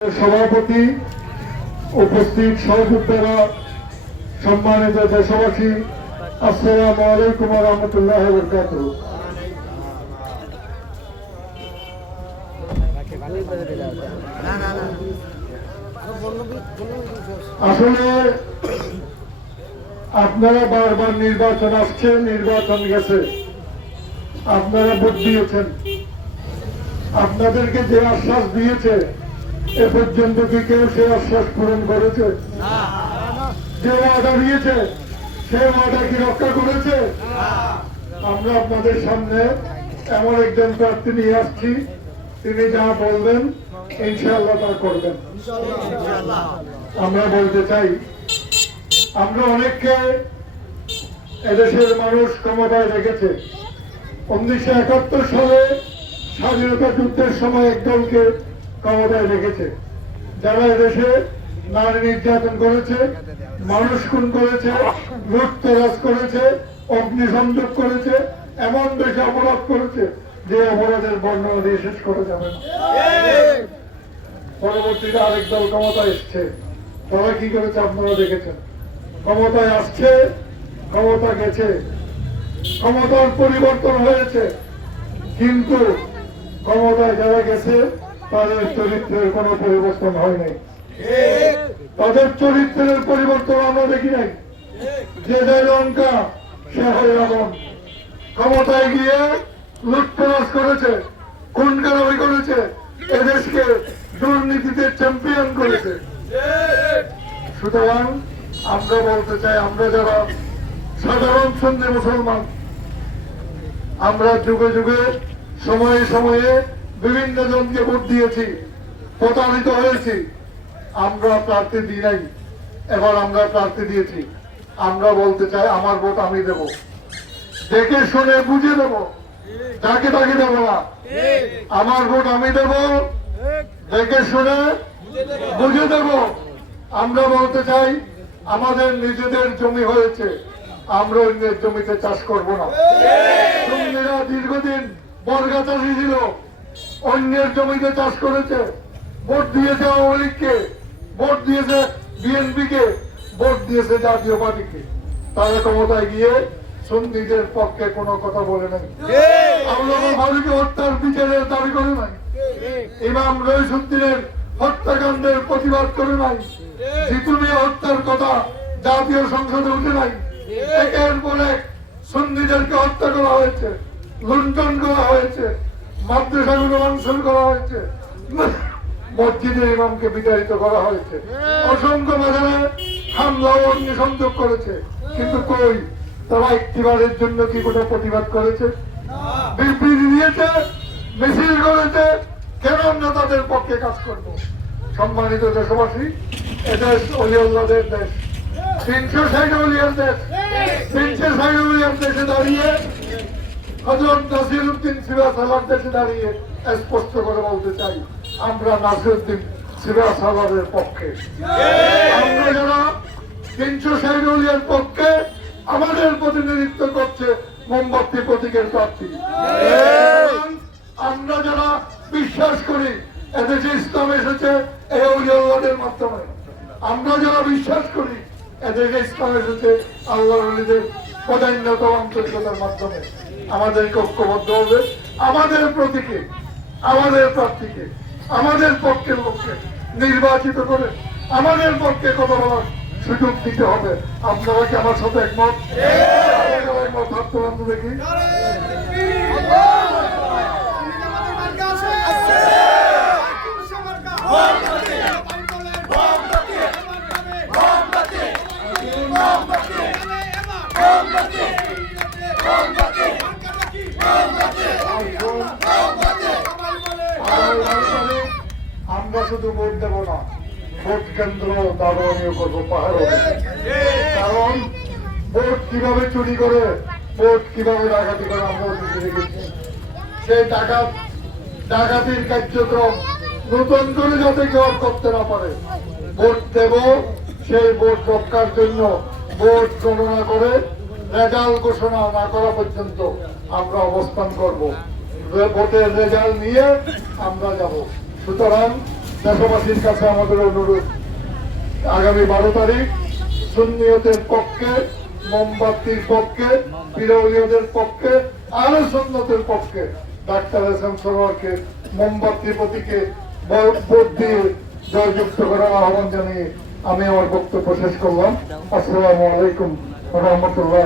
সভাপতি উপস্থিত সহযোদ্ধারা, সম্মানিত দেশবাসী, আসসালামু আলাইকুম রহমতুল্লাহ বরকাত আসলে আপনারা বারবার নির্বাচন আসছে নির্বাচন গেছে। আপনারা ভোট দিয়েছেন। আপনাদেরকে যে আশ্বাস দিয়েছে এ পর্যন্ত কি কেউ সে আশ্বাস পূরণ করেছে? যে ওয়াদা দিয়েছে সে ওয়াদা কি রক্ষা করেছে? আমরা আপনাদের সামনে এমন একজন প্রার্থী নিয়ে আসছি তিনি যা বলবেন ইনশাআল্লাহ তা করবেন। আমরা বলতে চাই আমরা অনেককে এদেশের মানুষ ক্ষমতায় রেখেছে। উনিশশো একাত্তর সালে স্বাধীনতা যুদ্ধের সময় একদলকে ক্ষমতায় রেখেছে। যারা এদেশে নারী নির্যাতন করেছে, মানুষ খুন করেছে লুটতরাজ করেছে, অগ্নিসংযোগ করেছে, এমন বেশি অপরাধ করেছে, যে অপরাধের বর্ণনা দিয়ে শেষ করা যাবে না। পরবর্তীতে আরেক দল ক্ষমতায় এসছে। তারা কি করেছে আপনারা দেখেছেন? ক্ষমতায় আসছে, ক্ষমতা গেছে। ক্ষমতার পরিবর্তন হয়েছে। কিন্তু ক্ষমতায় যারা গেছে তাদের চরিত্রের কোনো পরিবর্তন হয় নাই। তাদের চরিত্রের পরিবর্তন আমরা দেখি নাই। যে যায় লঙ্কা সে হয় রাবণ। ক্ষমতায় গিয়ে লুটতরাজ করেছে খুন খারাপি করেছে, এদেশকে দুর্নীতিতে চ্যাম্পিয়ন করেছে। সুতরাং আমরা বলতে চাই, আমরা যারা সাধারণ সন্ধে মুসলমান, আমরা যুগে যুগে, সময়ে সময়ে বিভিন্ন জনকে ভোট দিয়েছি, প্রতারিত হয়েছি। আমরা প্রার্থী দিই নাই। এবার আমরা প্রার্থী দিয়েছি। আমরা বলতে চাই, আমার ভোট আমি দেব। দেখে শুনে বুঝে দেব। যাকে তাকে দেব না। আমার ভোট আমি দেব। দেখে শুনে বুঝে দেব। আমরা বলতে চাই, আমাদের নিজেদের জমি হয়েছে। আমরা অন্যের জমিতে চাষ করব না। দীর্ঘদিন বর্গা চাষি ছিল। অন্যের জমিতে চাষ করেছে। ভোট দিয়েছে আওয়ামী লীগকে। ভোট দিয়েছে বিএনপি কে ভোট দিয়েছে জাতীয় পার্টিকে। তারা ক্ষমতায় গিয়ে সুন্নিদের পক্ষে কোনো কথা বলে নাই। আমরা ফারুকি হত্যার বিচারের দাবি করে নাই। ইমাম রইসুদ্দিনের হত্যাকাণ্ডের প্রতিবাদ করে নাই। জিতুমিয়া হত্যার কথা জাতীয় সংসদে উঠে নাই। একের পর এক সুন্নিদেরকে হত্যা করা হয়েছে লুণ্ঠন করা হয়েছে। মাদ্রাসাগুলো ভাঙচুর করা হয়েছে। মসজিদের ইমামকে বিতাড়িত করা হয়েছে। অসংখ্য বাজারে হামলা ও সংযোগ করেছে। কিন্তু কই? তারা একটিবারের জন্য কি কোনো প্রতিবাদ করেছে? বিবৃতি দিয়েছে, মিছিল করেছে, কেন আমরা তাদের পক্ষে কাজ করব? সম্মানিত দেশবাসী এদেশ অলিউল্লাদের দেশ। তিনশো ষাট অলিয়ার দেশ। তিনশো ষাট অলিয়ার দেশে দাঁড়িয়ে হজরত নাসির উদ্দিন সিরাজ সালার দেশে দাঁড়িয়ে স্পষ্ট করে বলতে চাই, আমরা নাসির উদ্দিন সিরাজ সালারের পক্ষে। আমরা যারা তিনশো ষাট অলিয়ার পক্ষে আমাদের প্রতিনিধিত্ব করছে, মোমবাতি প্রতীকের প্রার্থী। আমরা যারা বিশ্বাস করি, এদেশে ইসলাম এসেছে, এই অলিয়াদের মাধ্যমে। আমরা যারা বিশ্বাস করি, এদেশে ইসলাম এসেছে আল্লাহ প্রধান্যত আন্তরিকতার মাধ্যমে। আমাদেরকে ঐক্যবদ্ধ হবে। আমাদের প্রতীকে আমাদের প্রার্থীকে আমাদের পক্ষের লোককে নির্বাচিত করে আমাদের পক্ষে কথা বলার সুযোগ দিতে হবে। আপনারা কি আমার সাথে একমত? একমত? হাত দেখি। শুধু ভোট দেব না, ভোট কেন্দ্র দারোয়ানিও করব পাহাড়। কারণ ভোট কীভাবে চুরি করে, ভোট কীভাবে ডাকাতি করে, আমরা সেই ডাকাত, ডাকাতির কার্যক্রম নতুন করে যাতে কেউ করতে না পারে। ভোট দেব, সেই ভোট রক্ষার জন্য ভোট গণনা করে রেজাল্ট ঘোষণা না করা পর্যন্ত আমরা অবস্থান করব। ভোটের রেজাল্ট নিয়ে আমরা যাব। সুতরাং দেশবাসীর কাছে আমাদের অনুরোধ, আগামী বারো তারিখ সুন্নিয়তের পক্ষে, মোমবাতির পক্ষে, বিরোধীদের পক্ষে, আরও সুন্নতের পক্ষে ডাক্তার হাসান সরোয়ারকে মোমবাতি প্রতীকে ভোট দিয়ে জয়যুক্ত করার আহ্বান জানিয়ে আমি আমার বক্তব্য শেষ করলাম। আসসালামু আলাইকুম রহমতুল্লাহ